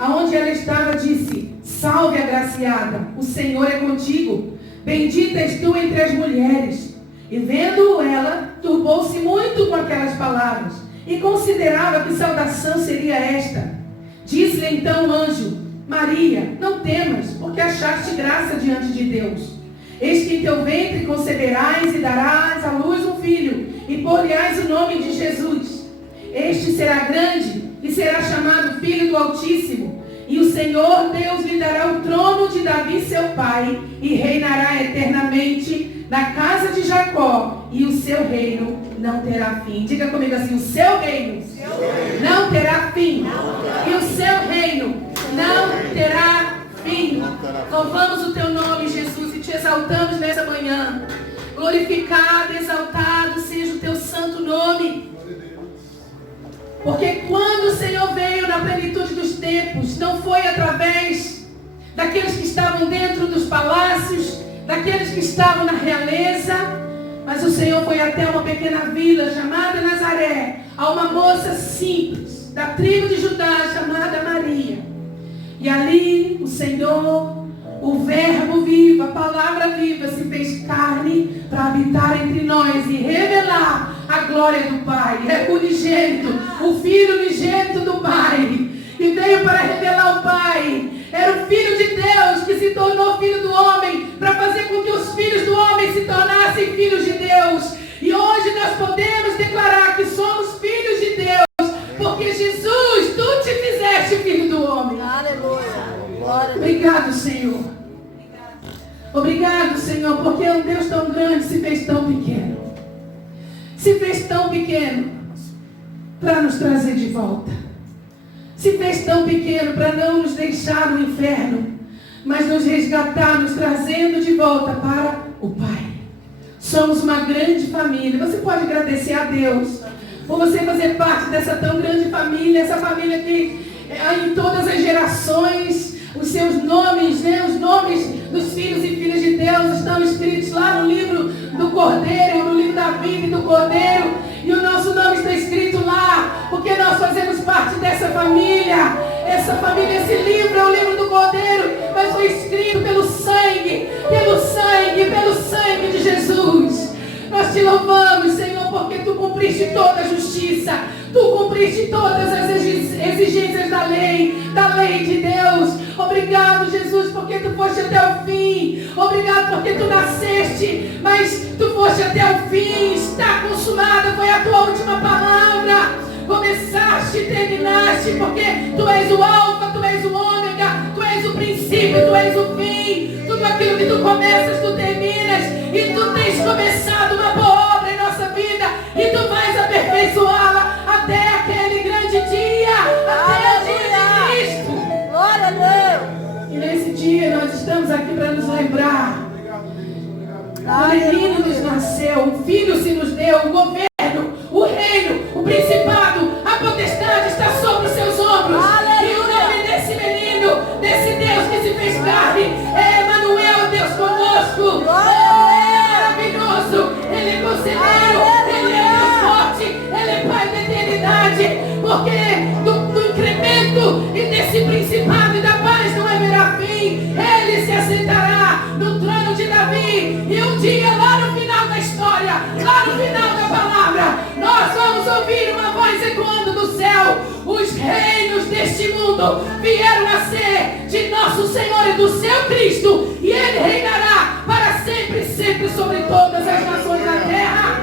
aonde ela estava, disse: salve, agraciada, o Senhor é contigo. Bendita és tu entre as mulheres. E vendo ela, turbou-se muito com aquelas palavras, e considerava que saudação seria esta. Disse-lhe então o anjo: Maria, não temas, porque achaste graça diante de Deus. Eis que em teu ventre conceberás e darás à luz um filho, e por-lhe-ás o nome de Jesus. Este será grande, e será chamado Filho do Altíssimo. E o Senhor Deus lhe dará o trono de Davi seu pai, e reinará eternamente na casa de Jacó, e o seu reino não terá fim. Diga comigo assim: o seu reino não terá fim. E o seu reino não terá fim. Louvamos o teu nome, Jesus, e te exaltamos nessa manhã. Glorificado, exaltado seja o teu santo nome. Porque quando o Senhor veio na plenitude dos tempos, não foi através daqueles que estavam dentro dos palácios, daqueles que estavam na realeza, mas o Senhor foi até uma pequena vila chamada Nazaré, a uma moça simples, da tribo de Judá, chamada Maria. E ali o Senhor, o Verbo vivo, a palavra viva, se fez carne para habitar entre nós e revelar a glória do Pai. É unigênito, o Filho unigênito do Pai. E veio para revelar o Pai. Era o Filho de Deus que se tornou Filho do homem, para fazer com que os filhos do homem se tornassem filhos de Deus. E hoje nós podemos declarar que somos filhos de Deus, porque Jesus, tu te fizeste filho do homem. Aleluia. Obrigado, Senhor. Obrigado, Senhor, porque um Deus tão grande se fez tão pequeno. Se fez tão pequeno para nos trazer de volta. Se fez tão pequeno para não nos deixar no inferno, mas nos resgatar, nos trazendo de volta para o Pai. Somos uma grande família. Você pode agradecer a Deus por você fazer parte dessa tão grande família, essa família que em todas as gerações, os seus nomes, né, os nomes dos filhos e filhas de Deus estão escritos lá no livro do Cordeiro, no livro da vida do Cordeiro, e o nosso nome está escrito lá, porque nós fazemos parte dessa família. Essa família, esse livro é o livro do Cordeiro, mas foi escrito pelo sangue de Jesus. Nós te louvamos, Senhor, porque tu cumpriste toda a justiça, tu cumpriste todas as exigências da lei de Deus. Obrigado, Jesus, porque tu foste até o fim. Obrigado porque tu nasceste, mas tu foste até o fim. Está consumada, foi a tua última palavra. Começaste e terminaste, porque tu és o alfa, tu és o ômega, tu és o princípio, tu és o fim. Tudo aquilo que tu começas, tu terminas. E tu tens começado uma boa obra em nossa vida, e tu vais aperfeiçoá-la até aquele grande dia, até o dia de Cristo. Glória a Deus. E nesse dia nós estamos aqui para nos lembrar. O menino nos nasceu, o filho se nos deu, o governo, o reino, o principado, a potestade está sobre os seus ombros. Aleluia. E o nome desse menino, desse Deus que se fez carne, é Emanuel, Deus conosco. Ele é maravilhoso, Ele é conselheiro, Ele é Deus forte, Ele é Pai da eternidade, porque do incremento e desse principado e da paz não haverá fim. Ele se assentará no trono de Davi, e um dia lá no final da história, lá no final da palavra, nós vamos ouvir uma voz ecoando do céu: os reinos deste mundo vieram a ser de nosso Senhor e do seu Cristo, e Ele reinará para sempre, sempre sobre todas as nações da terra.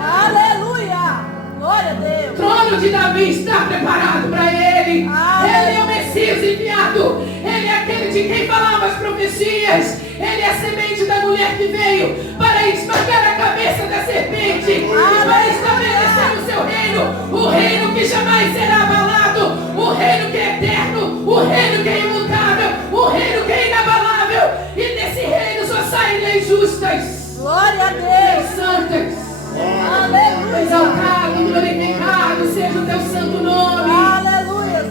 Aleluia! Glória a Deus! O trono de Davi está preparado para Ele. Ele é o Messias enviado. Ele é aquele de quem falavam as profecias. Ele é a semente da mulher que veio para esmagar a cabeça da serpente e para estabelecer o seu reino, o reino que jamais será abalado, o reino que é eterno, o reino que é imutável, o reino que é inabalável. E desse reino só saem leis justas. Glória a Deus! Leis santas. Aleluia! Exaltado, glorificado seja o teu santo nome. Aleluia!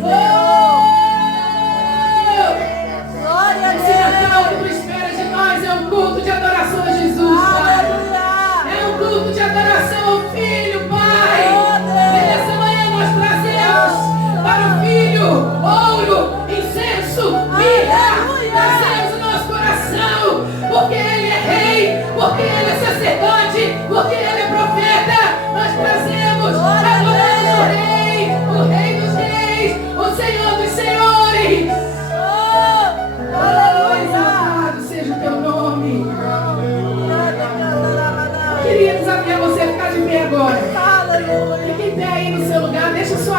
Glória a Deus! Esse Natal que tu esperas de nós é um culto de adoração a Jesus, Pai. É um culto de adoração ao Filho, Pai. E nessa manhã nós trazemos para o Filho ouro,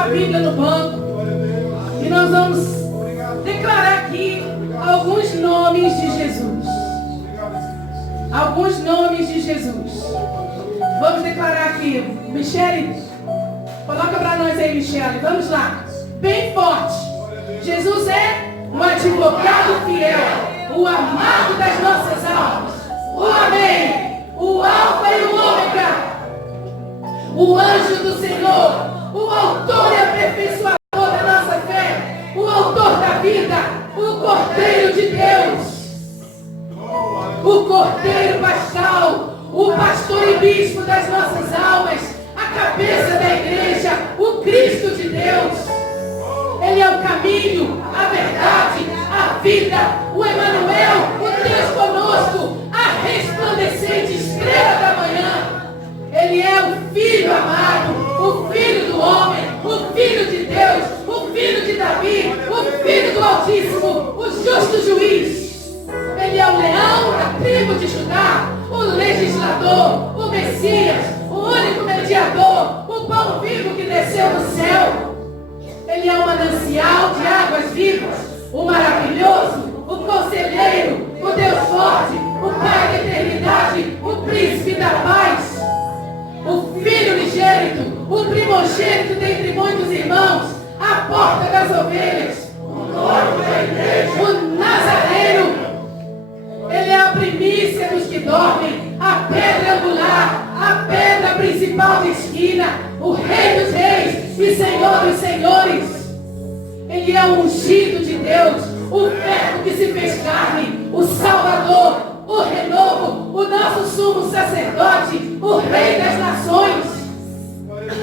a Bíblia no banco. E nós vamos declarar aqui alguns nomes de Jesus. Alguns nomes de Jesus. Vamos declarar aqui. Michele, coloca para nós aí, Michele. Vamos lá. Bem forte. Jesus é um advogado fiel, o amado das nossas almas. O Amém. O Alfa e o Ômega. O anjo do Senhor. O autor e aperfeiçoador da nossa fé. O autor da vida. O Cordeiro de Deus. O Cordeiro Pascal, o pastor e bispo das nossas almas, a cabeça da igreja, o Cristo de Deus. Ele é o caminho, a verdade, a vida, o Emanuel, o Deus conosco, a resplandecente estrela da manhã. Ele é o Filho amado, o Filho do homem, o Filho de Deus, o Filho de Davi, o Filho do Altíssimo, o justo juiz. Ele é o leão da tribo de Judá, o legislador, o Messias, o único mediador, o pão vivo que desceu do céu. Ele é o manancial de águas vivas, o maravilhoso, o conselheiro, o Deus forte, o Pai da eternidade, o príncipe da paz, o Filho ligênito, o primogênito dentre muitos irmãos, a porta das ovelhas, o noivo da igreja, o Nazareno. Ele é a primícia dos que dormem, a pedra angular, a pedra principal de esquina, o Rei dos reis e Senhor dos senhores. Ele é o ungido de Deus, o Verbo que se fez carne, o Salvador, o renovo, o nosso sumo sacerdote, o Rei das nações,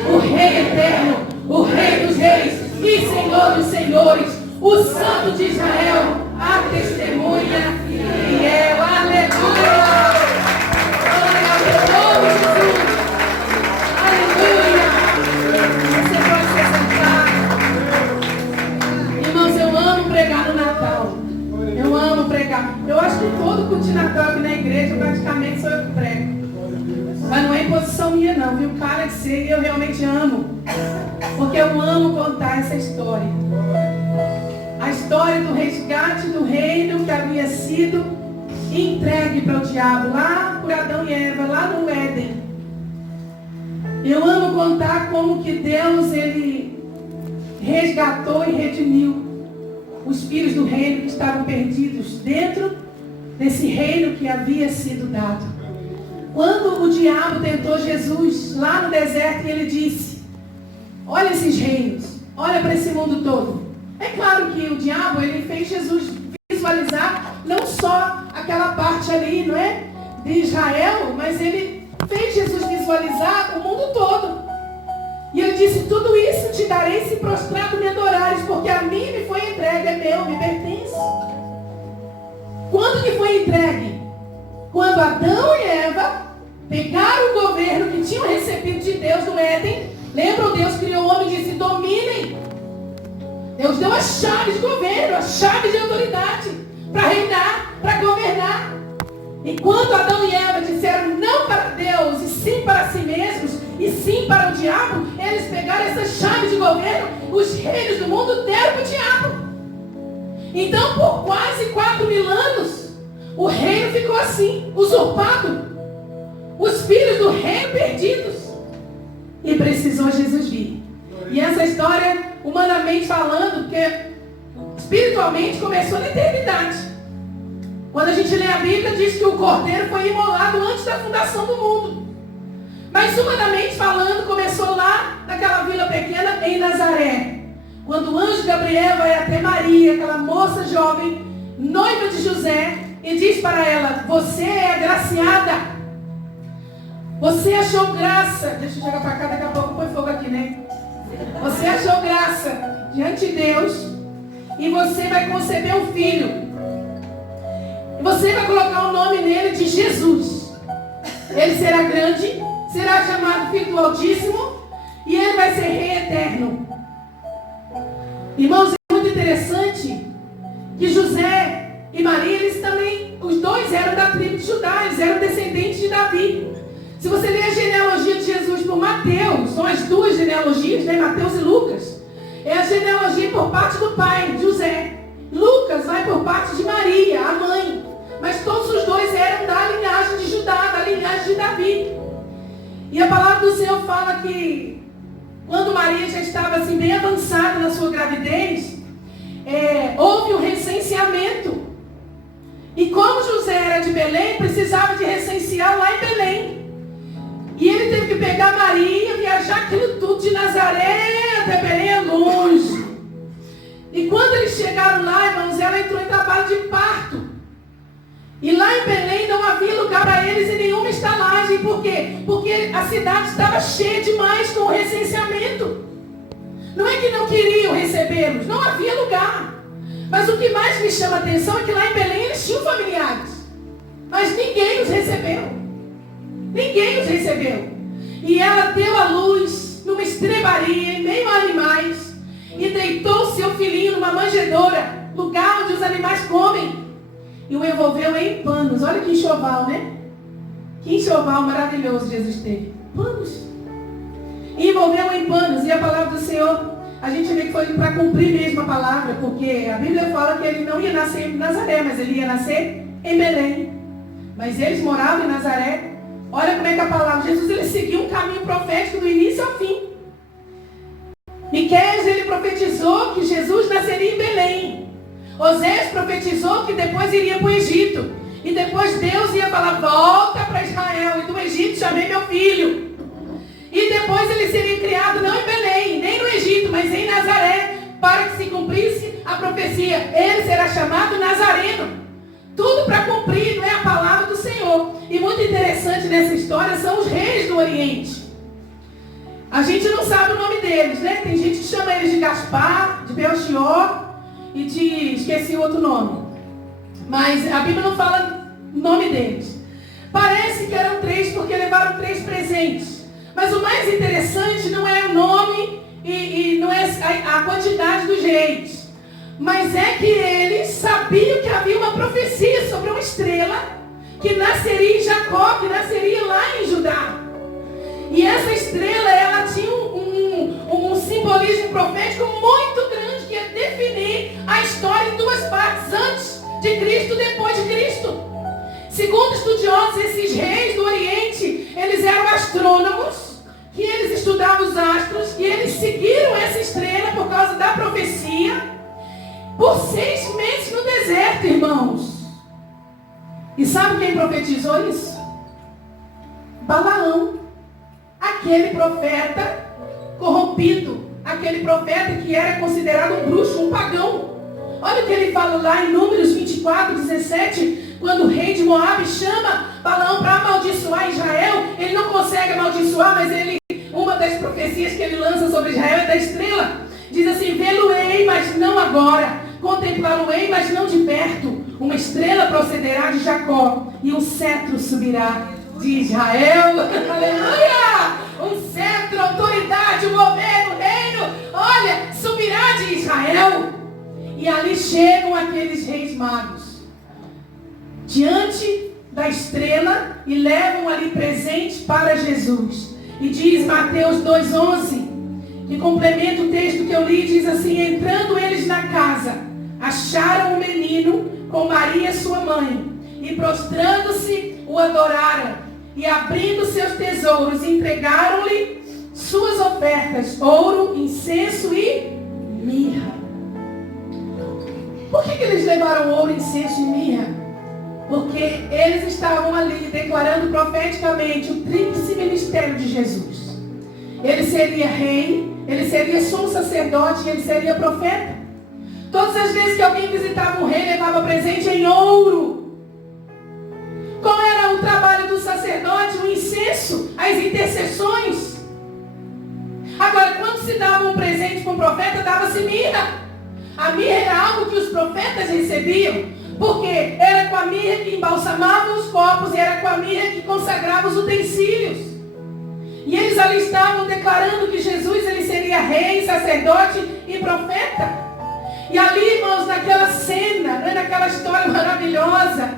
o Rei eterno, o Rei dos reis e Senhor dos senhores, o Santo de Israel, a testemunha fiel. Aleluia! Glória ao teu nome, Jesus! Aleluia! Você pode se sentar. Irmãos, eu amo pregar no Natal. Eu amo pregar. Eu acho que todo culto de Natal aqui na igreja, praticamente, sou eu que prego. Mas não é imposição minha não, viu? Para de ser, eu realmente amo. Porque eu amo contar essa história. A história do resgate do reino que havia sido entregue para o diabo lá por Adão e Eva, lá no Éden. Eu amo contar como que Deus, ele resgatou e redimiu os filhos do reino que estavam perdidos dentro desse reino que havia sido dado. Quando o diabo tentou Jesus lá no deserto e ele disse: olha esses reinos, olha para esse mundo todo. É claro que o diabo, ele fez Jesus visualizar não só aquela parte ali, não é? De Israel, mas ele fez Jesus visualizar o mundo todo. E ele disse: tudo isso te darei se prostrado me adorares, porque a mim me foi entregue, é meu, me pertence. Quando que foi entregue? Quando Adão e Eva pegaram o governo que tinham recebido de Deus no Éden. Lembram? Deus criou o homem e disse: dominem. Deus deu a chave de governo, a chave de autoridade para reinar, para governar. E quando Adão e Eva disseram não para Deus e sim para si mesmos e sim para o diabo, eles pegaram essa chave de governo, os reinos do mundo deram para o diabo. Então, por quase 4.000 anos, o reino ficou assim, usurpado. Os filhos do reino perdidos. E precisou Jesus vir. E essa história, humanamente falando, porque espiritualmente começou na eternidade. Quando a gente lê a Bíblia, diz que o Cordeiro foi imolado antes da fundação do mundo. Mas humanamente falando, começou lá naquela vila pequena em Nazaré. Quando o anjo Gabriel vai até Maria, aquela moça jovem, noiva de José, e diz para ela: você é agraciada. Você achou graça. Deixa eu jogar para cá, daqui a pouco põe fogo aqui, né? Você achou graça diante de Deus. E você vai conceber um filho. E você vai colocar o nome nele de Jesus. Ele será grande, será chamado Filho do Altíssimo, e ele vai ser Rei eterno. Irmãos, é muito interessante que José e Maria, eles também, os dois eram da tribo de Judá, eles eram descendentes de Davi. Se você ler a genealogia de Jesus por Mateus, são as duas genealogias, né? Mateus e Lucas. É a genealogia por parte do pai, José. Lucas vai por parte de Maria, a mãe. Mas todos os dois eram da linhagem de Judá, da linhagem de Davi. E a palavra do Senhor fala que quando Maria já estava assim bem avançada na sua gravidez, houve um recenseamento. E como José era de Belém, precisava de recensear lá em Belém. E ele teve que pegar Maria, viajar aquilo tudo de Nazaré até Belém, é longe. E quando eles chegaram lá, irmãos, ela entrou em trabalho de parto. E lá em Belém não havia lugar para eles em nenhuma estalagem. Por quê? Porque a cidade estava cheia demais com o recenseamento. Não é que não queriam recebê-los, não havia lugar. Mas o que mais me chama a atenção é que lá em Belém eles tinham familiares. Mas ninguém os recebeu. Ninguém os recebeu. E ela deu à luz numa estrebaria, em meio a animais, e deitou seu filhinho numa manjedoura, lugar onde os animais comem, e o envolveu em panos. Olha que enxoval, né? Que enxoval maravilhoso Jesus teve. Panos. E envolveu em panos. E a palavra do Senhor, a gente vê que foi para cumprir mesmo a palavra, porque a Bíblia fala que ele não ia nascer em Nazaré, mas ele ia nascer em Belém. Mas eles moravam em Nazaré. Olha como é que a palavra, Jesus ele seguiu um caminho profético do início ao fim. Miqueias ele profetizou que Jesus nasceria em Belém. Osés profetizou que depois iria para o Egito. E depois Deus ia falar, volta para Israel. E do Egito chamei meu filho. E depois ele seria criado não em Belém, nem no Egito, mas em Nazaré, para que se cumprisse a profecia. Ele será chamado Nazareno. Tudo para cumprir, não é a palavra do Senhor. E muito interessante nessa história são os reis do Oriente. A gente não sabe o nome deles, né? Tem gente que chama eles de Gaspar, de Belchior e de... esqueci o outro nome. Mas a Bíblia não fala o nome deles. Parece que eram 3 porque levaram 3 presentes. Mas o mais interessante não é o nome e não é a quantidade dos reis. Mas é que eles sabiam que havia uma profecia sobre uma estrela que nasceria em Jacó, que nasceria lá em Judá. E essa estrela, ela tinha um simbolismo profético muito grande, que ia definir a história em 2 partes, antes de Cristo e depois de Cristo. Segundo estudiosos, esses reis do Oriente, eles eram astrônomos, que eles estudavam os astros, e eles seguiram essa estrela por causa da profecia, por 6 meses no deserto, irmãos. E sabe quem profetizou isso? Balaão. Aquele profeta corrompido. Aquele profeta que era considerado um bruxo, um pagão. Olha o que ele fala lá em Números 24, 17. Quando o rei de Moabe chama Balaão para amaldiçoar Israel. Ele não consegue amaldiçoar, mas uma das profecias que ele lança sobre Israel é da estrela. Diz assim, vê-lo-ei, mas não agora. Contemplá-lo-ei, mas não de perto. Uma estrela procederá de Jacó e um cetro subirá de Israel. Aleluia! Um cetro, autoridade, um governo, reino. Olha, subirá de Israel. E ali chegam aqueles reis magos diante da estrela e levam ali presente para Jesus. E diz Mateus 2,11, que complementa o texto que eu li, diz assim, entrando eles na casa, acharam o menino com Maria sua mãe, e prostrando-se o adoraram, e abrindo seus tesouros, entregaram-lhe suas ofertas, ouro, incenso e mirra. Por que eles levaram ouro, incenso e mirra? Porque eles estavam ali declarando profeticamente o tríplice ministério de Jesus. Ele seria rei, ele seria sumo sacerdote e ele seria profeta. Todas as vezes que alguém visitava um rei, levava presente em ouro. Qual era o trabalho do sacerdote? O incenso, as intercessões. Agora, quando se dava um presente para um profeta, dava-se mirra. A mirra era algo que os profetas recebiam, porque era com a mirra que embalsamavam os corpos, e era com a mirra que consagravam os utensílios. E eles ali estavam declarando que Jesus ele seria rei, sacerdote e profeta. E ali, irmãos, naquela cena, né, naquela história maravilhosa,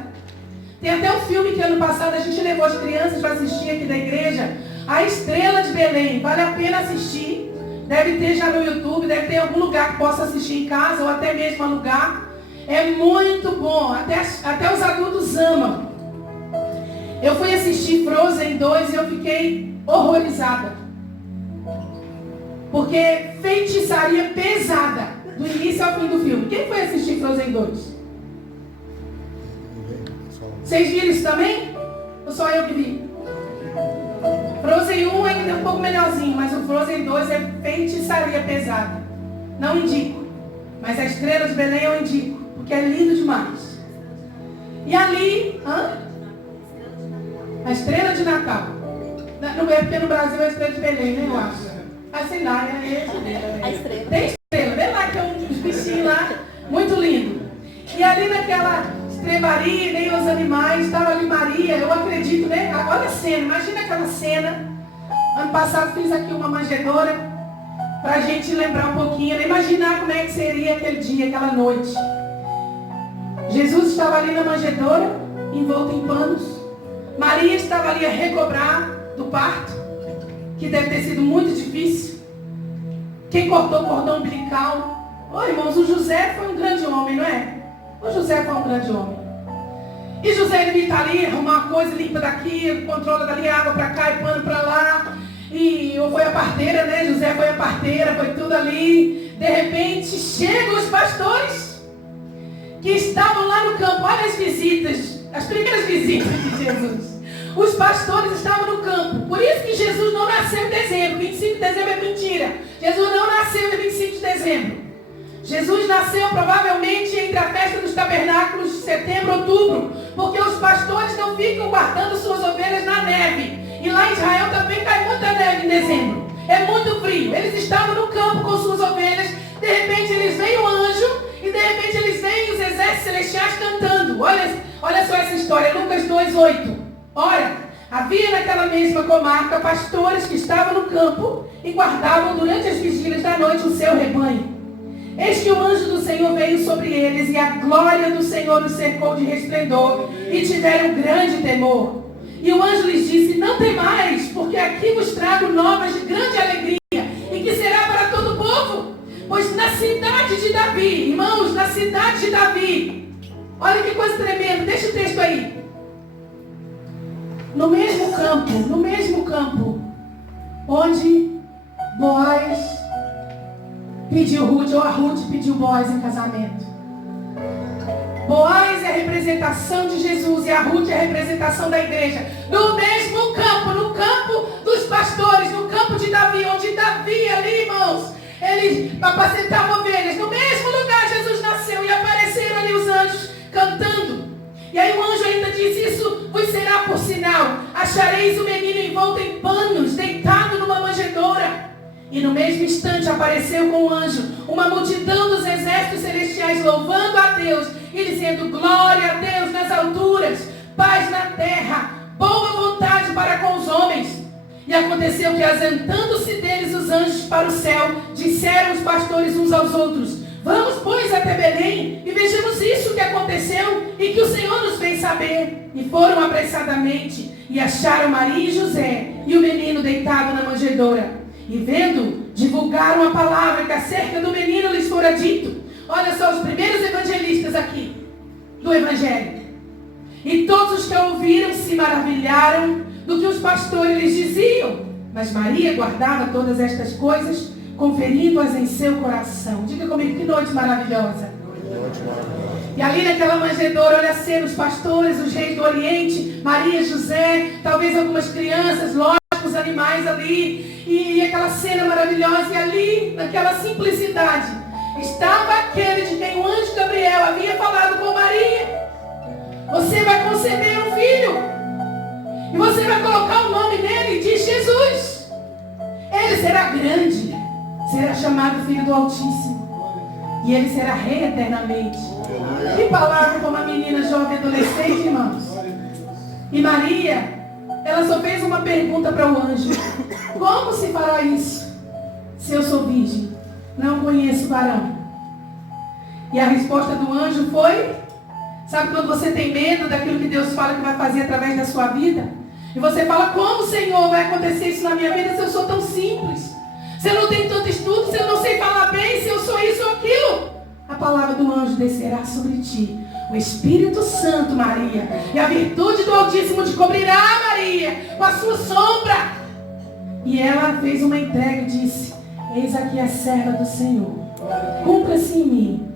tem até um filme que ano passado a gente levou as crianças para assistir aqui da igreja, A Estrela de Belém. Vale a pena assistir. Deve ter já no YouTube, deve ter algum lugar que possa assistir em casa ou até mesmo alugar. É muito bom, até os adultos amam. Eu fui assistir Frozen 2 e eu fiquei horrorizada. Porque feitiçaria pesada, do início ao fim do filme. Quem foi assistir Frozen 2? Vocês viram isso também? Ou só eu que vi? Frozen 1 ainda é um pouco melhorzinho, mas o Frozen 2 é feitiçaria pesada. Não indico. Mas a Estrela de Belém eu indico, porque é lindo demais. E ali, a Estrela de Natal. Porque no Brasil é a Estrela de Belém, né, eu acho. Ah, sei lá, a estrela. Tem estrela, vê lá que é uns bichinhos lá, muito lindo. E ali naquela estrebaria, nem os animais, estava ali Maria, eu acredito, né? Olha a cena, imagina aquela cena. Ano passado fiz aqui uma manjedoura, para a gente lembrar um pouquinho, né? Imaginar como é que seria aquele dia, aquela noite. Jesus estava ali na manjedoura, envolto em panos. Maria estava ali a recobrar do parto, que deve ter sido muito difícil. Quem cortou o cordão umbilical? Ô irmãos, o José foi um grande homem, não é? O José foi um grande homem. E José ele está ali, arrumar uma coisa, limpa daqui, controla dali, água para cá e pano para lá. E foi a parteira, né? José foi a parteira, foi tudo ali. De repente, chegam os pastores que estavam lá no campo. Olha as visitas, as primeiras visitas de Jesus. Os pastores estavam no campo. Por isso que Jesus não nasceu em dezembro. 25 de dezembro é mentira. Jesus não nasceu em 25 de dezembro. Jesus nasceu provavelmente entre a festa dos tabernáculos de setembro e outubro. Porque os pastores não ficam guardando suas ovelhas na neve. E lá em Israel também cai muita neve em dezembro. É muito frio. Eles estavam no campo com suas ovelhas. De repente eles veem o anjo. E de repente eles veem os exércitos celestiais cantando. Olha só essa história. Lucas 2:8. Ora, havia naquela mesma comarca pastores que estavam no campo e guardavam durante as vigílias da noite o seu rebanho. Eis que o anjo do Senhor veio sobre eles e a glória do Senhor os cercou de resplendor e tiveram grande temor. E o anjo lhes disse, não temais, porque aqui vos trago novas de grande alegria e que será para todo o povo. Pois na cidade de Davi, irmãos, na cidade de Davi, olha que coisa tremenda, deixa o texto aí. No mesmo campo, onde Boaz pediu Ruth, ou a Ruth pediu Boaz em casamento. Boaz é a representação de Jesus e a Ruth é a representação da igreja. No mesmo campo, no campo dos pastores, no campo de Davi, onde Davi ali, irmãos, ele apacentava ovelhas. No mesmo lugar Jesus nasceu e apareceram ali os anjos cantando. E aí o anjo ainda diz, isso vos será por sinal. Achareis o menino envolto em panos, deitado numa manjedoura. E no mesmo instante apareceu com o anjo uma multidão dos exércitos celestiais louvando a Deus e dizendo, glória a Deus nas alturas, paz na terra, boa vontade para com os homens. E aconteceu que, ausentando-se deles os anjos para o céu, disseram os pastores uns aos outros, vamos, pois, até Belém e vejamos isso que aconteceu e que o Senhor nos fez saber. E foram apressadamente e acharam Maria e José e o menino deitado na manjedoura. E vendo, divulgaram a palavra que acerca do menino lhes fora dito. Olha só os primeiros evangelistas aqui do Evangelho. E todos os que ouviram se maravilharam do que os pastores lhes diziam. Mas Maria guardava todas estas coisas, conferindo-as em seu coração. Diga comigo, que noite maravilhosa. E ali naquela manjedoura, olha a cena, os pastores, os reis do Oriente, Maria, José, talvez algumas crianças, lógico, os animais ali, e aquela cena maravilhosa. E ali, naquela simplicidade, estava aquele de quem o anjo Gabriel havia falado com Maria. Você vai conceber um filho, e você vai colocar o nome nele, diz Jesus. Ele será grande, será chamado Filho do Altíssimo, e ele será rei eternamente. Que palavra para uma menina jovem adolescente, irmãos. E Maria, ela só fez uma pergunta para o anjo: como se fará isso, se eu sou virgem? Não conheço varão. E a resposta do anjo foi: sabe quando você tem medo daquilo que Deus fala que vai fazer através da sua vida? E você fala, como, Senhor, vai acontecer isso na minha vida se eu sou tão simples? Se eu não tenho tanto estudo, se eu não sei falar bem, se eu sou isso ou aquilo, a palavra do anjo descerá sobre ti. O Espírito Santo, Maria, e a virtude do Altíssimo te cobrirá, Maria, com a sua sombra. E ela fez uma entrega e disse: eis aqui a serva do Senhor, cumpra-se em mim,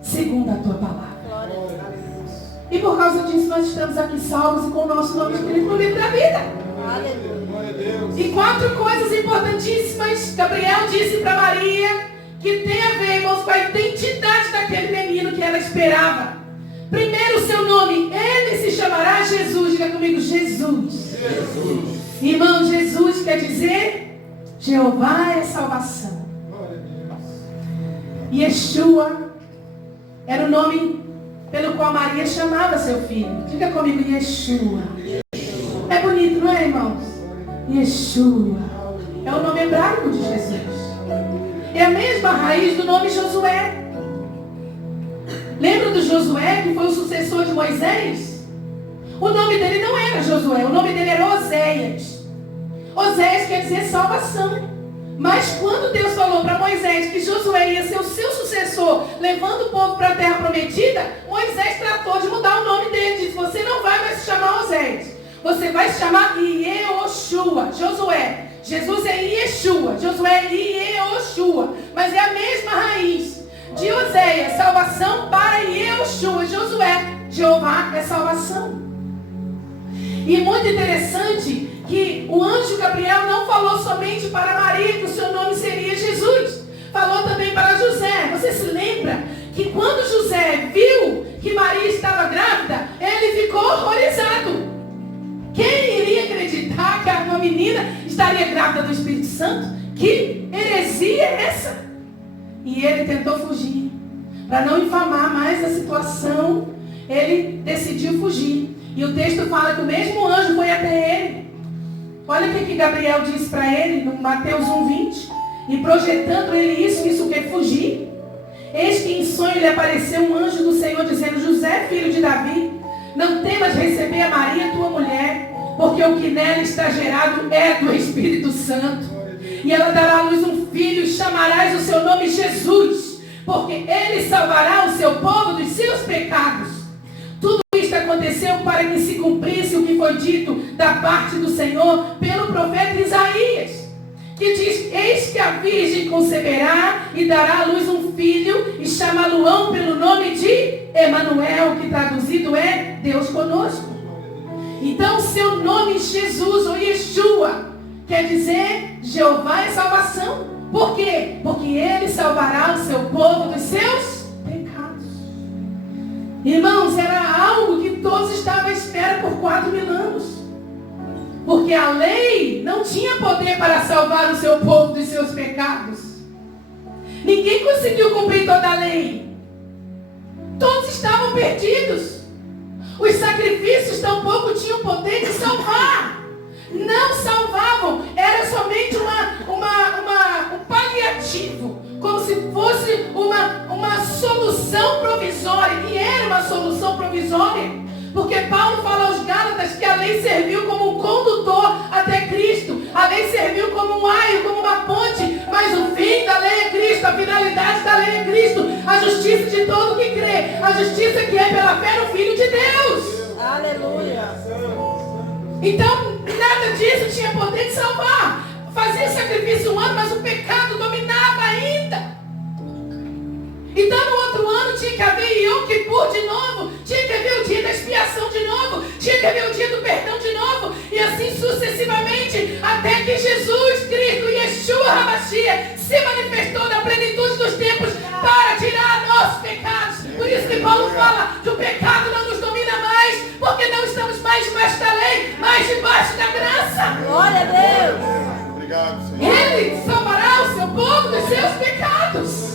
segundo a tua palavra. E por causa disso nós estamos aqui salvos e com o nosso nome escrito no livro da vida. E 4 coisas importantíssimas Gabriel disse para Maria, que tem a ver, irmãos, com a identidade daquele menino que ela esperava. Primeiro, o seu nome, ele se chamará Jesus. Diga comigo, Jesus. Jesus. Irmão, Jesus quer dizer Jeová é salvação. Yeshua era o nome pelo qual Maria chamava seu filho. Diga comigo, Yeshua. É bonito, não é, irmãos? Yeshua é o nome hebraico de Jesus. É a mesma raiz do nome Josué. Lembra do Josué, que foi o sucessor de Moisés? O nome dele não era Josué, o nome dele era Oséias. Oséias quer dizer salvação. Mas quando Deus falou para Moisés que Josué ia ser o seu sucessor, levando o povo para a terra prometida, Moisés tratou de mudar o nome dele. Disse: você não vai mais se chamar Oséias, você vai se chamar Ieoshua. Josué, Jesus é Yeshua, Josué é Ieoshua, mas é a mesma raiz. De Oséias, salvação, para Yeshua, Josué, Jeová é salvação. E muito interessante que o anjo Gabriel não falou somente para Maria que o seu nome seria Jesus. Falou também para José. Você se lembra que quando José viu que Maria estava grávida, ele ficou horrorizado. Quem iria acreditar que uma menina estaria grávida do Espírito Santo? Que heresia é essa? E ele tentou fugir. Para não infamar mais a situação, ele decidiu fugir. E o texto fala que o mesmo anjo foi até ele. Olha o que Gabriel disse para ele no Mateus 1:20. E projetando ele isso que fugir. Eis que em sonho lhe apareceu um anjo do Senhor dizendo: José, filho de Davi, não temas receber a Maria, tua mulher, porque o que nela está gerado é do Espírito Santo. E ela dará à luz um filho, e chamarás o seu nome Jesus, porque ele salvará o seu povo dos seus pecados. Tudo isto aconteceu para que se cumprisse o que foi dito da parte do Senhor pelo profeta Isaías, que diz: eis que a virgem conceberá e dará à luz um filho, e chamá-lo-ão pelo nome de Emanuel, que traduzido é Deus conosco. Então seu nome Jesus, ou Yeshua, quer dizer Jeová é salvação. Por quê? Porque ele salvará o seu povo dos seus pecados. Irmãos, era algo que todos estavam à espera por 4.000 anos. Porque a lei não tinha poder para salvar o seu povo dos seus pecados. Ninguém conseguiu cumprir toda a lei. Todos estavam perdidos. Os sacrifícios tampouco tinham poder de salvar. Não salvavam. Era somente um paliativo. Como se fosse uma solução provisória. E era uma solução provisória. Porque Paulo fala aos Gálatas que a lei serviu como um condutor até Cristo. A lei serviu como um aio, como uma ponte. Mas o fim da lei é Cristo. A finalidade da lei é Cristo. A justiça de todo que crê. A justiça que é pela fé no Filho de Deus. Aleluia. Então, nada disso tinha poder de salvar. Fazia sacrifício um ano, mas o pecado dominava ainda. Então, no outro ano, tinha que haver Yom Kippur de novo. Tinha que haver o dia da expiação de novo. Tinha que haver o dia do perdão de novo. E assim sucessivamente, até que Jesus Cristo, Yeshua HaMashiach, se manifestou na plenitude dos tempos para tirar nossos pecados. Por isso que Paulo fala que o pecado não nos domina mais, porque não estamos mais debaixo da lei, mas debaixo da graça. Glória a Deus. Obrigado, Senhor. Ele salvará o seu povo dos seus pecados.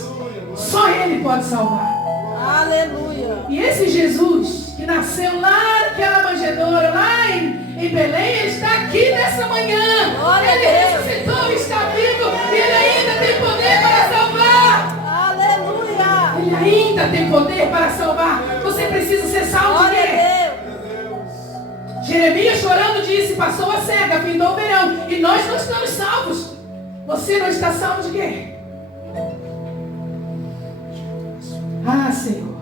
Só Ele pode salvar. Aleluia. E esse Jesus que nasceu lá naquela manjedoura, lá em Belém, Ele está aqui nessa manhã. Glória Ele ressuscitou, está vivo. E Ele ainda tem poder para salvar. Aleluia. Ele ainda tem poder para salvar. Você precisa ser salvo de Deus. Jeremias chorando disse: passou a cega, findou o verão, e nós não estamos salvos. Você não está salvo de quê? Ah, Senhor.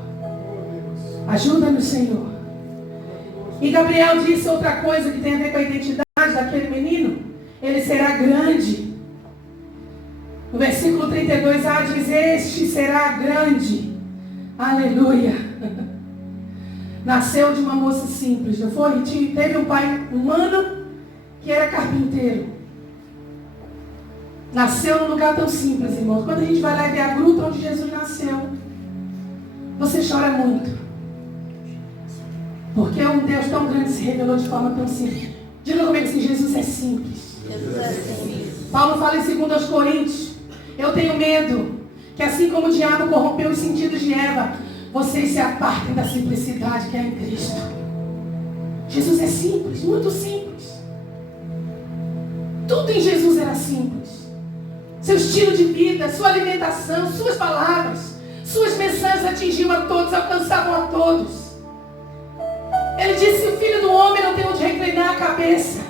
Ajuda-nos, Senhor. E Gabriel disse outra coisa que tem a ver com a identidade daquele menino. Ele será grande. No versículo 32a diz: este será grande. Aleluia. Nasceu de uma moça simples, não foi? Teve um pai humano que era carpinteiro. Nasceu num lugar tão simples, irmãos. Quando a gente vai lá e vê a gruta onde Jesus nasceu, você chora muito. Porque um Deus tão grande se revelou de forma tão simples. Diga comigo assim: Jesus é simples. Jesus é simples. Paulo fala em 2 Coríntios: eu tenho medo que assim como o diabo corrompeu os sentidos de Eva, vocês se apartem da simplicidade que é em Cristo. Jesus é simples, muito simples. Tudo em Jesus era simples. Seu estilo de vida, sua alimentação, suas palavras, suas mensagens atingiam a todos, alcançavam a todos. Ele disse: o filho do homem não tem onde reclinar a cabeça.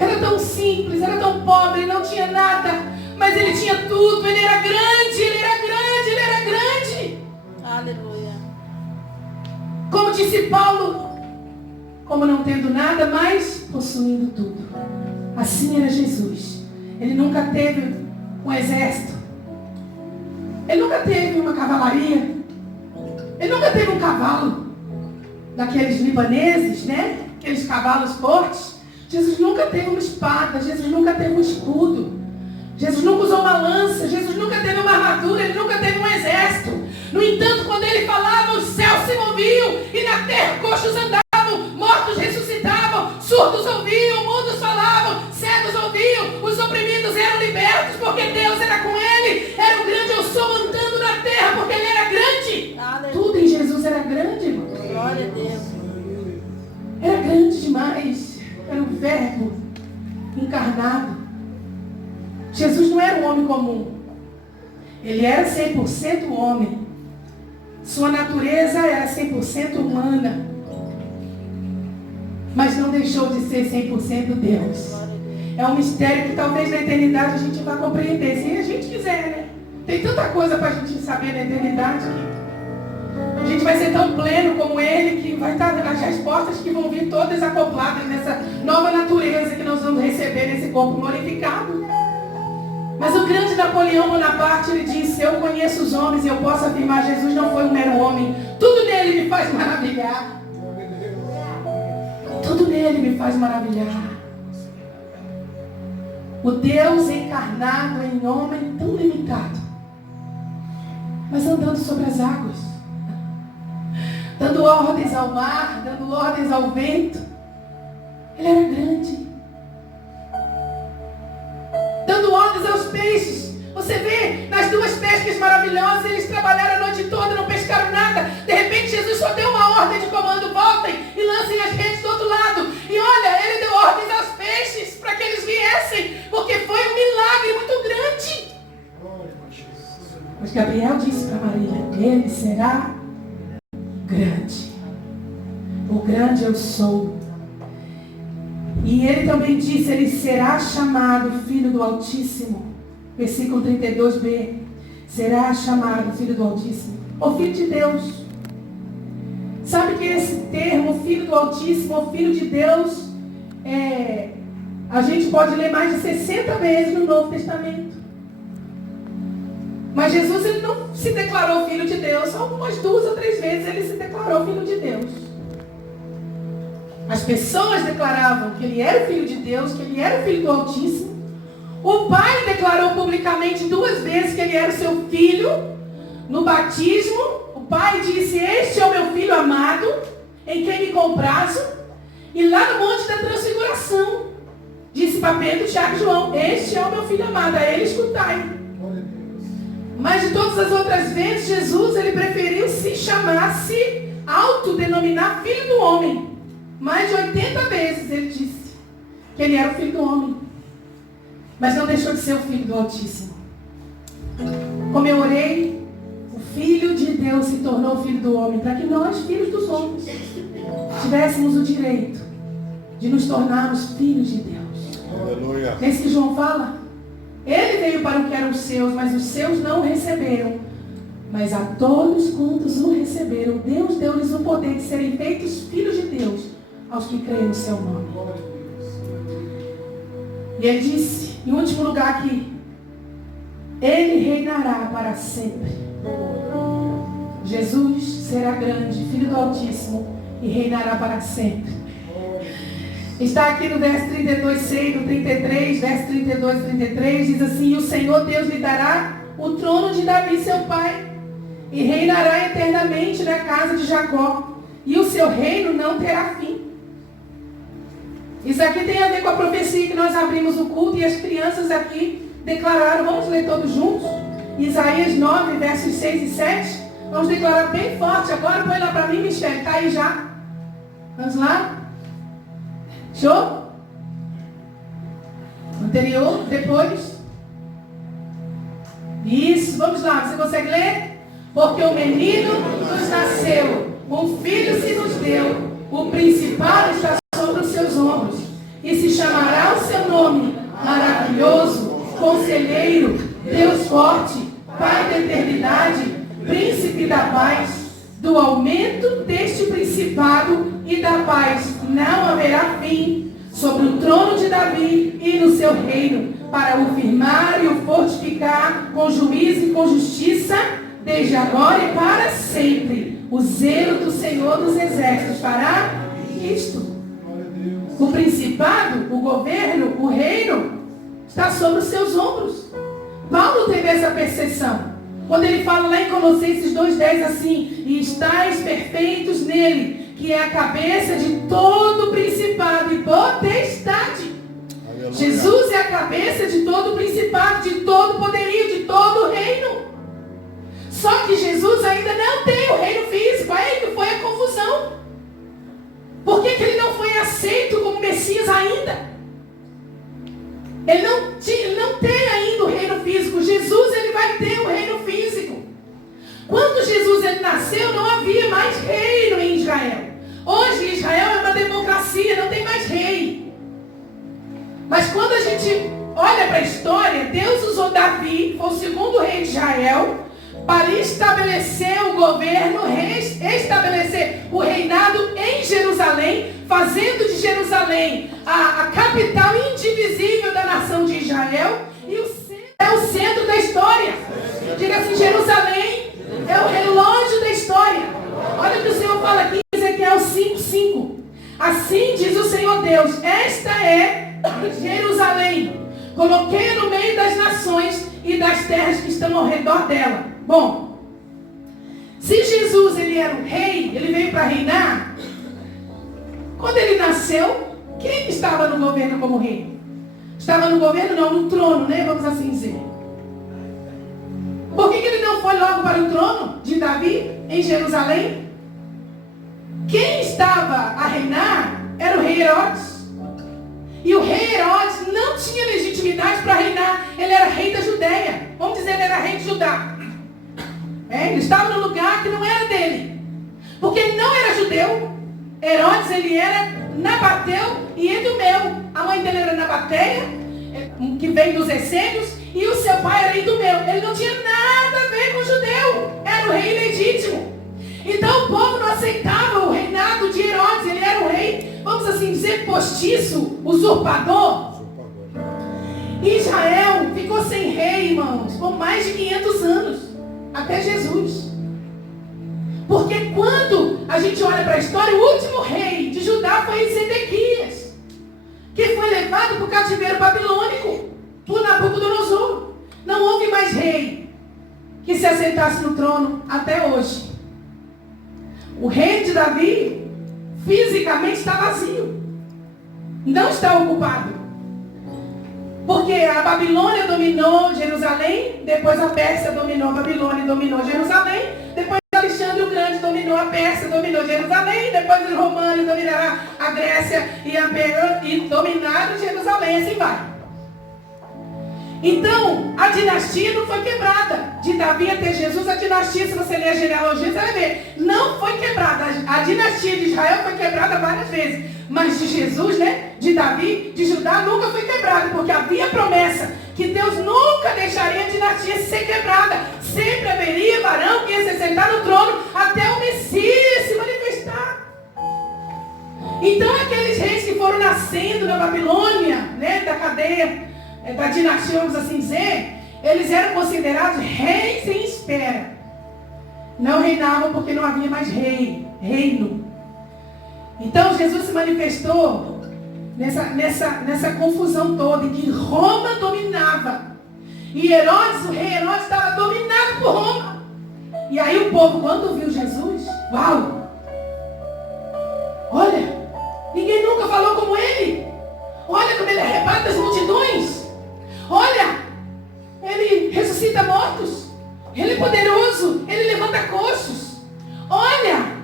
Era tão simples, era tão pobre, ele não tinha nada, mas ele tinha tudo. Ele era grande, ele era grande, ele era grande. Aleluia. Como disse Paulo: como não tendo nada, mas possuindo tudo. Assim era Jesus. Ele nunca teve um exército. Ele nunca teve uma cavalaria. Ele nunca teve um cavalo daqueles libaneses, né? Aqueles cavalos fortes. Jesus nunca teve uma espada. Jesus nunca teve um escudo. Jesus nunca usou uma lança. Jesus nunca teve uma armadura. Ele nunca teve um exército. No entanto, quando ele falava, os céus se moviam e na terra coxos andavam, mortos ressuscitavam, surdos ouviam, mudos falavam, cegos ouviam, os oprimidos eram libertos porque Deus era com ele. Era o grande eu sou andando na terra porque ele era grande. Aleluia. Tudo em Jesus era grande, irmão. Glória a Deus. Era grande demais. Era o Verbo encarnado. Jesus não era um homem comum. Ele era 100% homem. Sua natureza era 100% humana. Mas não deixou de ser 100% Deus. É um mistério que talvez na eternidade a gente vá compreender, se a gente quiser, né? Tem tanta coisa para a gente saber na eternidade que a gente vai ser tão pleno como Ele, que vai estar as respostas que vão vir todas acopladas nessa nova natureza que nós vamos receber nesse corpo glorificado. Mas o grande Napoleão Bonaparte, ele disse: eu conheço os homens e eu posso afirmar, Jesus não foi um mero homem. Tudo nele me faz maravilhar. Tudo nele me faz maravilhar. O Deus encarnado em homem tão limitado, mas andando sobre as águas, dando ordens ao mar, dando ordens ao vento. Ele era grande. Dando ordens aos peixes. Você vê, nas duas pescas maravilhosas, eles trabalharam a noite toda, não pescaram nada. De repente, Jesus só deu uma ordem de comando: voltem e lancem as redes do outro lado. E olha, ele deu ordens aos peixes para que eles viessem, porque foi um milagre muito grande. Mas Gabriel disse para Maria: ele será grande. O grande eu sou. E ele também disse: ele será chamado Filho do Altíssimo. Versículo 32b. Será chamado Filho do Altíssimo, ou Filho de Deus. Sabe que esse termo, Filho do Altíssimo, ou Filho de Deus, a gente pode ler mais de 60 vezes no Novo Testamento. Mas Jesus, ele não se declarou Filho de Deus. Só umas 2 ou 3 vezes ele se declarou Filho de Deus. As pessoas declaravam que ele era o Filho de Deus, que ele era o Filho do Altíssimo. O Pai declarou publicamente 2 vezes que ele era o seu Filho. No batismo, o Pai disse: este é o meu Filho amado, em quem me comprazo. E lá no Monte da Transfiguração, disse para Pedro, Tiago e João: este é o meu Filho amado, a ele escutai. Mas de todas as outras vezes, Jesus, ele preferiu se autodenominar Filho do Homem. Mais de 80 vezes ele disse que ele era o Filho do Homem. Mas não deixou de ser o Filho do Altíssimo. Como eu orei, o Filho de Deus se tornou Filho do Homem, para que nós, filhos dos homens, tivéssemos o direito de nos tornarmos filhos de Deus. Aleluia. É isso que João fala. Ele veio para o que eram os seus, mas os seus não o receberam. Mas a todos quantos o receberam, Deus deu-lhes o poder de serem feitos filhos de Deus, aos que creem no seu nome. E ele disse, em último lugar aqui, ele reinará para sempre. Jesus será grande, Filho do Altíssimo, e reinará para sempre. Está aqui no verso 32, 6, no 33, verso 32 e 33, diz assim: e o Senhor Deus lhe dará o trono de Davi, seu pai, e reinará eternamente na casa de Jacó, e o seu reino não terá fim. Isso aqui tem a ver com a profecia que nós abrimos o culto e as crianças aqui declararam. Vamos ler todos juntos? Isaías 9, versos 6 e 7. Vamos declarar bem forte agora. Põe lá para mim, Michele. Está aí já? Vamos lá? Show? Anterior, depois. Isso, vamos lá. Você consegue ler? Porque o menino nos nasceu, um filho se nos deu, o principal está sobre os seus ombros, e se chamará o seu nome, Maravilhoso, Conselheiro, Deus Forte, Pai da Eternidade, Príncipe da Paz. Do aumento deste principado e da paz não haverá fim, sobre o trono de Davi e no seu reino, para o firmar e o fortificar com juízo e com justiça, desde agora e para sempre. O zelo do Senhor dos Exércitos fará isto. O principado, o governo, o reino, está sobre os seus ombros. Paulo teve essa percepção. Quando ele fala lá em Colossenses 2,10 assim: e estáis perfeitos nele, que é a cabeça de todo principado e potestade. Aleluia. Jesus é a cabeça de todo principado, de todo poderio, de todo reino. Só que Jesus ainda não tem o reino físico. Aí que foi a confusão. Por que ele não foi aceito como Messias ainda? Ele não tem ainda o reino físico. Jesus, ele vai ter o reino físico. Quando Jesus ele nasceu, não havia mais reino em Israel. Hoje Israel é uma democracia, não tem mais rei. Mas quando a gente olha para a história, Deus usou Davi, foi o segundo rei de Israel, para estabelecer o governo, estabelecer o reinado em Jerusalém, fazendo de Jerusalém a capital indivisível da nação de Israel, e é o centro da história. Diga assim: Jerusalém é o relógio da história. Olha o que o Senhor fala aqui em Ezequiel 5:5. Assim diz o Senhor Deus: esta é Jerusalém, coloquei no meio das nações e das terras que estão ao redor dela. Bom, se Jesus ele era um rei, ele veio para reinar. Quando ele nasceu, quem estava no governo como rei? Estava no governo, não, no trono, né? Vamos assim dizer. Por que ele não foi logo para o trono de Davi, em Jerusalém? Quem estava a reinar era o rei Herodes. E o rei Herodes não tinha legitimidade para reinar. Ele era rei da Judéia. Vamos dizer, ele era rei de Judá. Ele estava no lugar que não era dele. Porque ele não era judeu. Herodes, ele era nabateu e edumeu. A mãe dele era nabateia, que veio dos essênios, e o seu pai era idumeu. Ele não tinha nada a ver com o judeu. Era o rei legítimo. Então o povo não aceitava o reinado de Herodes. Ele era o rei, vamos assim dizer, postiço, usurpador. Israel ficou sem rei, irmãos, por mais de 500 anos. Até Jesus. Porque quando a gente olha para a história, o último rei de Judá foi Zedequias, que foi levado para o cativeiro babilônico por Nabucodonosor. Não houve mais rei que se assentasse no trono até hoje. O rei de Davi fisicamente está vazio, não está ocupado. Porque a Babilônia dominou Jerusalém, depois a Pérsia dominou a Babilônia e dominou Jerusalém, depois Alexandre o Grande dominou a Pérsia, dominou Jerusalém, depois os romanos dominaram a Grécia e dominaram Jerusalém, assim vai. Então, a dinastia não foi quebrada. De Davi até Jesus, a dinastia, se você ler a genealogia, você vai ver, não foi quebrada. A dinastia de Israel foi quebrada várias vezes. Mas de Jesus, né? De Davi, de Judá, nunca foi quebrada. Porque havia promessa que Deus nunca deixaria a dinastia ser quebrada. Sempre haveria varão que ia se sentar no trono até o Messias se manifestar. Então aqueles reis que foram nascendo na Babilônia, né, da cadeia, da dinastia, vamos assim dizer, eles eram considerados reis em espera. Não reinavam porque não havia mais reino. Então Jesus se manifestou nessa confusão toda, em que Roma dominava. E Herodes, o rei Herodes, estava dominado por Roma. E aí o povo, quando viu Jesus, uau! Olha, ninguém nunca falou como ele. Olha como ele arrebata as multidões. Olha, ele ressuscita mortos. Ele é poderoso, ele levanta coxos. Olha,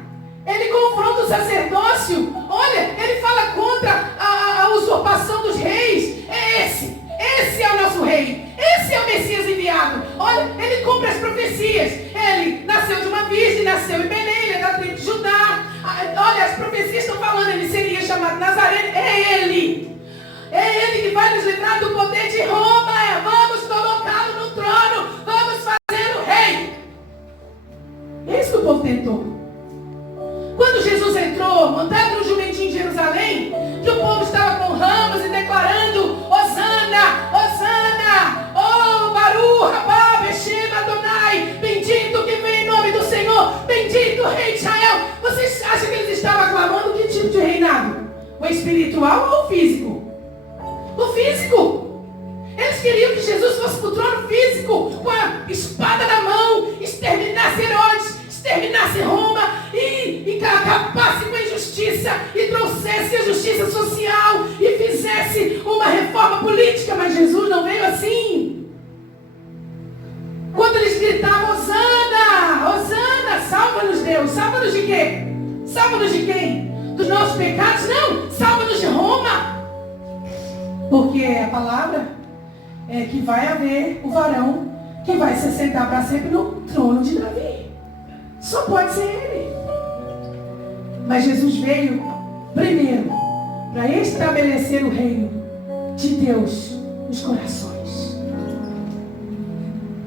ele confronta o sacerdócio. Olha, ele fala contra a usurpação dos reis. Esse é o nosso rei. Esse é o Messias enviado. Olha, ele cumpre as profecias. Ele nasceu de uma virgem, nasceu em Belém, ele é da tribo de Judá. Olha, as profecias estão falando, ele seria chamado Nazareno. É ele que vai nos livrar do poder de Roma. Vamos colocá-lo no trono. Vamos fazê-lo rei. É isso que o povo tentou. Quando Jesus entrou, montado no jumentinho em Jerusalém, que o povo estava com ramos e declarando: Hosana, Hosana, oh Baru, Rabá, Beshem, Adonai, bendito que vem em nome do Senhor, bendito o rei de Israel. Vocês acham que eles estavam aclamando que tipo de reinado? O espiritual ou o físico? O físico. Eles queriam que Jesus fosse para o trono físico, com a espada na mão, exterminasse Herodes, exterminasse Roma e acabasse com a injustiça e trouxesse a justiça social e fizesse uma reforma política. Mas Jesus não veio assim. Quando eles gritavam: Hosana, Hosana, salva-nos Deus. Salva-nos de quê? Salva-nos de quem? Dos nossos pecados? Não, salva-nos de Roma. Porque a palavra é que vai haver o varão que vai se sentar para sempre no trono de Davi. Só pode ser ele. Mas Jesus veio primeiro para estabelecer o reino de Deus nos corações.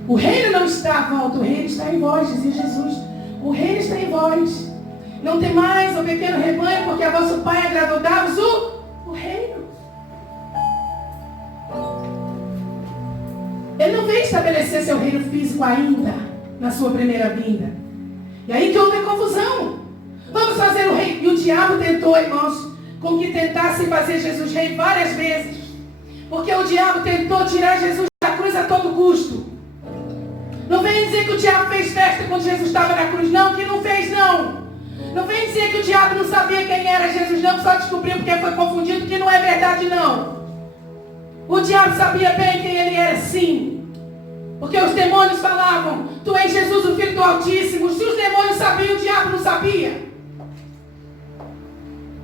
O reino não está à volta, o reino está em vós, dizia Jesus. O reino está em vós. Não tem mais o pequeno rebanho, porque a vosso Pai agradou dar-vos o reino. Ele não veio estabelecer seu reino físico ainda na sua primeira vinda. E aí que houve a confusão. Vamos fazer o rei. E o diabo tentou, irmãos, com que tentasse fazer Jesus rei várias vezes. Porque o diabo tentou tirar Jesus da cruz a todo custo. Não vem dizer que o diabo fez festa quando Jesus estava na cruz. Não, que não fez, não. Não vem dizer que o diabo não sabia quem era Jesus, não, que só descobriu porque foi confundido, que não é verdade, não. O diabo sabia bem quem ele era, sim. Porque os demônios falavam: Tu és Jesus, o Filho do Altíssimo. Se os demônios sabiam, o diabo não sabia.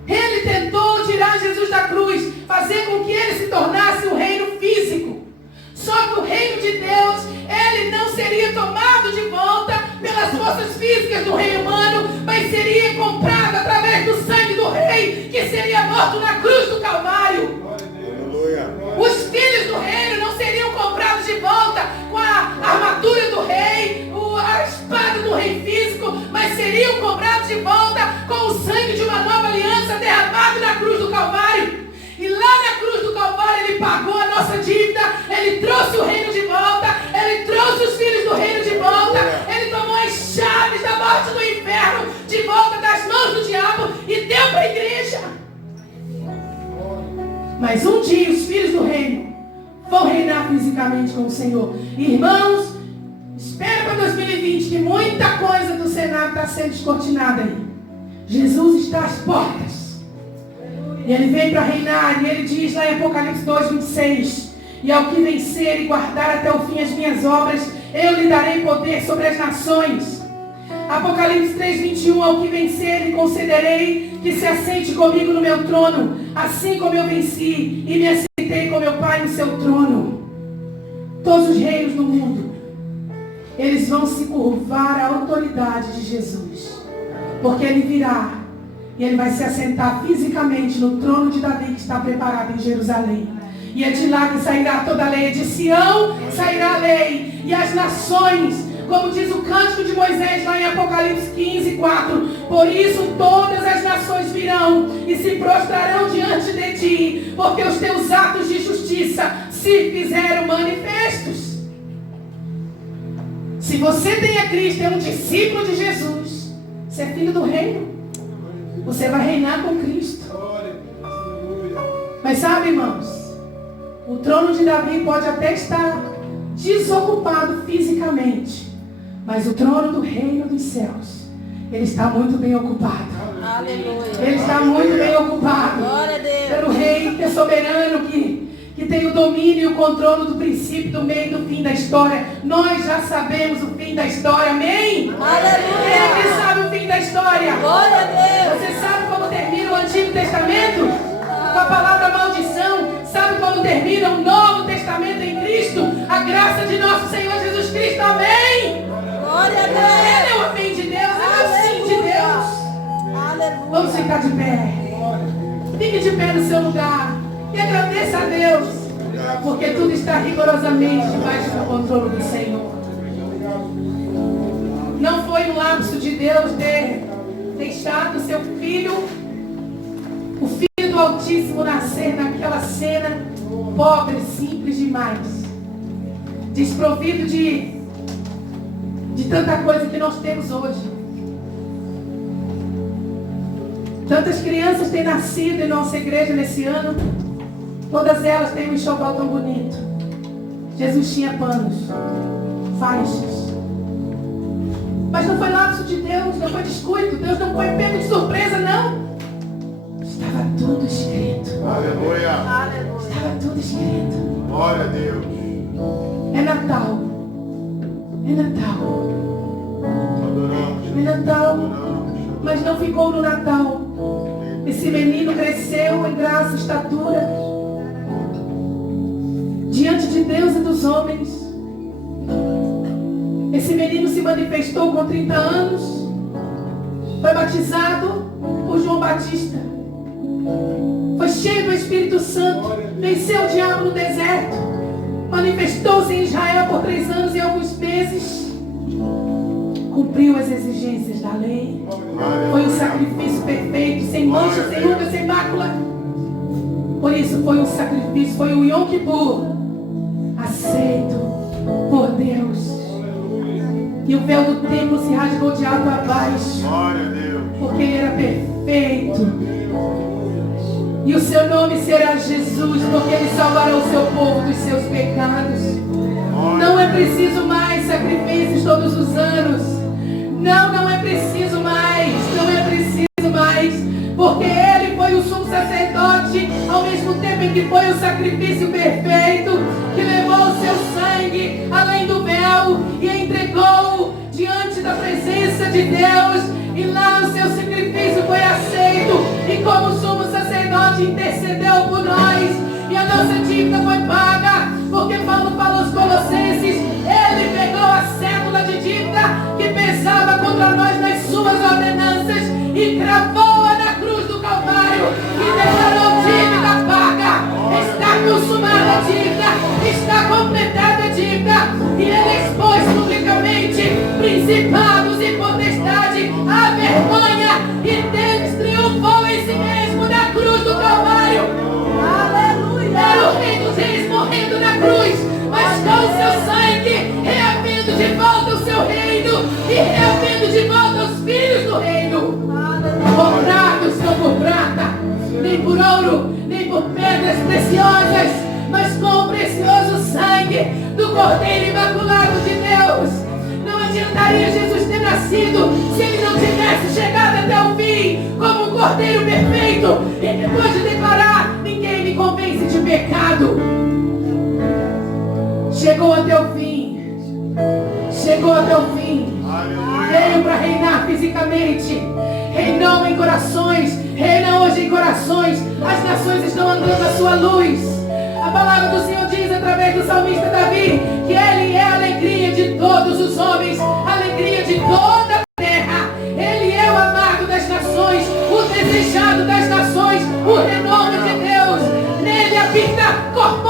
Ele tentou tirar Jesus da cruz, fazer com que ele se tornasse um reino físico. Só que o reino de Deus, ele não seria tomado de volta pelas forças físicas do rei humano, mas seria comprado através do sangue do rei, que seria morto na cruz do Calvário. Os filhos do reino não seriam comprados de volta com a armadura do rei, a espada do rei físico, mas seriam comprados de volta com o sangue de uma nova aliança derramado na cruz do Calvário. E lá na cruz do Calvário ele pagou a nossa dívida, ele trouxe o reino de volta, ele trouxe os filhos do reino de volta, ele tomou as chaves da morte do inferno de volta das mãos do diabo e deu para a igreja. Mas um dia os filhos do reino vão reinar fisicamente com o Senhor. Irmãos, espera para 2020, que muita coisa do Senado está sendo descortinada aí. Jesus está às portas. E ele vem para reinar, e ele diz lá em Apocalipse 2:26: E ao que vencer e guardar até o fim as minhas obras, eu lhe darei poder sobre as nações. Apocalipse 3:21: Ao que vencer lhe concederei que se assente comigo no meu trono, assim como eu venci e me assentei com meu Pai no seu trono. Todos os reinos do mundo, eles vão se curvar à autoridade de Jesus, porque ele virá e ele vai se assentar fisicamente no trono de Davi, que está preparado em Jerusalém. E é de lá que sairá toda a lei. É de Sião sairá a lei. E as nações, como diz o cântico de Moisés lá em Apocalipse 15, 4. Por isso todas as nações virão e se prostrarão diante de ti, porque os teus atos de justiça se fizeram manifestos. Se você tem a Cristo, é um discípulo de Jesus, você é filho do reino, você vai reinar com Cristo. Mas sabe, irmãos, o trono de Davi pode até estar desocupado fisicamente, mas o trono do reino dos céus, ele está muito bem ocupado. Aleluia. Ele está muito bem ocupado. Glória a Deus. Pelo rei que é soberano, que tem o domínio e o controle do princípio, do meio e do fim da história. Nós já sabemos o fim da história, amém? Aleluia. Quem que sabe o fim da história? Glória a Deus. Você sabe como termina o Antigo Testamento? Com a palavra maldição. Sabe como termina o Novo Testamento em Cristo? A graça de nosso Senhor Jesus Cristo, amém? Glória a Deus. Ele é o amém de Deus, ele é o sim de Deus. Aleluia. Vamos ficar de pé. Fique de pé no seu lugar e agradeça a Deus, porque tudo está rigorosamente debaixo do controle do Senhor. Não foi um lapso de Deus ter deixado seu filho, o Filho do Altíssimo, nascer naquela cena pobre, simples demais, desprovido de tanta coisa que nós temos hoje. Tantas crianças têm nascido em nossa igreja nesse ano. Todas elas têm um enxoval tão bonito. Jesus tinha panos, faixas. Mas não foi lapso de Deus, não foi descuido. Deus não foi pego de surpresa, não. Estava tudo escrito. Aleluia. Estava tudo escrito. Glória a Deus. É Natal. É Natal. Adoramos. É Natal. Adoramos. Mas não ficou no Natal. Esse menino cresceu em graça, estatura, diante de Deus e dos homens. Esse menino se manifestou com 30 anos. Foi batizado por João Batista. Foi cheio do Espírito Santo. Venceu o diabo no deserto. Manifestou-se em Israel por 3 anos e alguns meses. Cumpriu as exigências da lei. Foi um sacrifício perfeito, sem mancha, sem ruga, sem mácula. Por isso foi um sacrifício, foi um Yom Kippur aceito por Deus. E o véu do templo se rasgou de alto a baixo, Glória a Deus. porque ele era perfeito. E o seu nome será Jesus, porque ele salvará o seu povo dos seus pecados. Não é preciso mais sacrifícios todos os anos. Não é preciso mais. Não é preciso mais. Porque ele foi o sumo sacerdote, ao mesmo tempo em que foi o sacrifício perfeito, que levou o seu sangue além do véu e entregou diante da presença de Deus. E lá o seu sacrifício foi aceito. E como sumo sacerdote intercedeu por nós. E a nossa dívida foi paga. Porque Paulo falou aos Colossenses, ele pegou a cédula de dívida que pesava contra nós nas suas ordenanças e cravou-a na cruz do Calvário e declarou dívida paga. Está consumada a dívida, está completada a dívida. E ele expôs publicamente principados e potestade à vergonha, e deles triunfou em si mesmo na cruz do Calvário. Aleluia! Era o rei dos reis morrendo na cruz, mas com o seu sangue reavendo de volta o seu reino e reavendo de volta os filhos do reino. Comprados não por prata, nem por ouro, nem por pedras preciosas, mas com o precioso sangue do Cordeiro Imaculado de Deus. Não adiantaria Jesus ter nascido se ele não tivesse chegado até o fim como um Cordeiro perfeito e depois de declarar: ninguém me convence de pecado. Chegou até o fim. Chegou até o fim. Veio para reinar fisicamente. Reinou em corações. Reina hoje em corações. As nações estão andando à sua luz. A palavra do Senhor diz através do salmista Davi que ele é a alegria de todos os homens, a alegria de toda a terra. Ele é o amado das nações, o desejado das nações, o renome de Deus. Nele habita corpo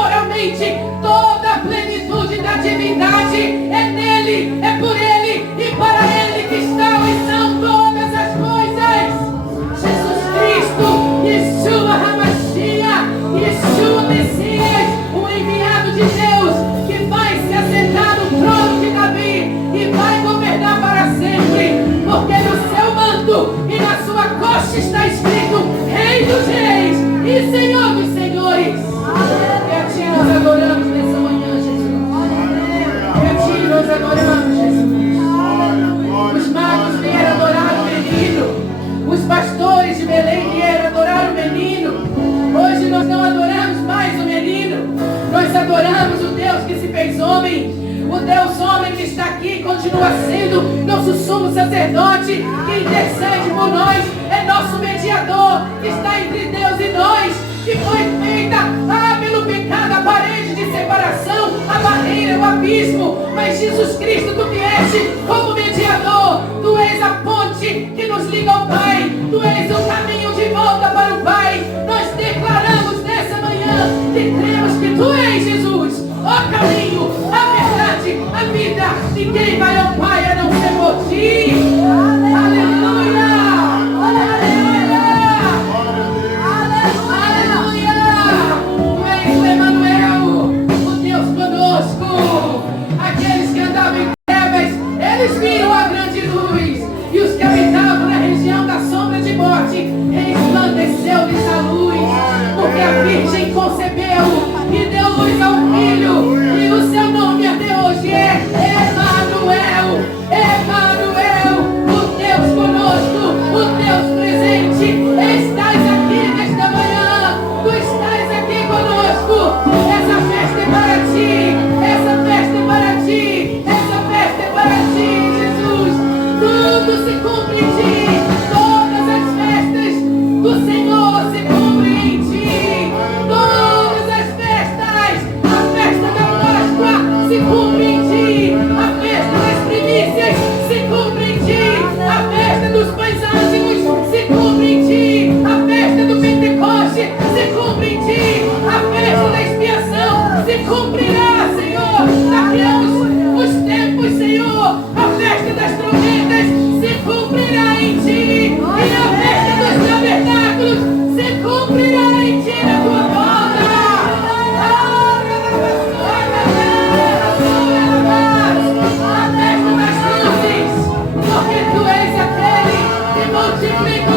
Deus homem que está aqui, continua sendo nosso sumo sacerdote, que intercede por nós, é nosso mediador, que está entre Deus e nós, que foi feita pelo pecado a parede de separação, a barreira, o abismo, mas Jesus Cristo, tu vieste como mediador, tu és a ponte que nos liga ao Pai, tu és o caminho de volta para o Pai. Nós declaramos nessa manhã que cremos que tu és Jesus, o caminho, a verdade, a vida. Ninguém vai ao Pai a não ser por ti. Aleluia! Aleluia! Aleluia! Tu és o Emanuel, o Deus conosco. Aqueles que andavam em trevas, eles viram a grande luz. E os que habitavam na região da sombra de morte, resplandeceu-lhes a luz. Porque a Virgem concebeu e deu luz ao Filho. E o seu nome até hoje é Emanuel. Emanuel, o Deus conosco, o Deus presente. Estás aqui nesta manhã. Tu estás aqui conosco. Essa festa é para ti. Essa festa é para ti. Essa festa é para ti, Jesus. Tudo se cumpre em ti. Todas as festas do Senhor se cumprem em ti. Todas as festas. A festa da Páscoa se cumpre em ti. A festa das primícias se cumpre em ti. A festa dos pães ázimos se cumpre em ti. A festa do Pentecoste se cumpre em ti. A festa da expiação se cumprirá, Senhor. Daqui a os tempos, Senhor. A festa das trombetas se cumprirá em ti. E a festa dos tabernáculos se cumprirá em ti na tua volta. A festa das luzes, porque tu és aquele que multiplica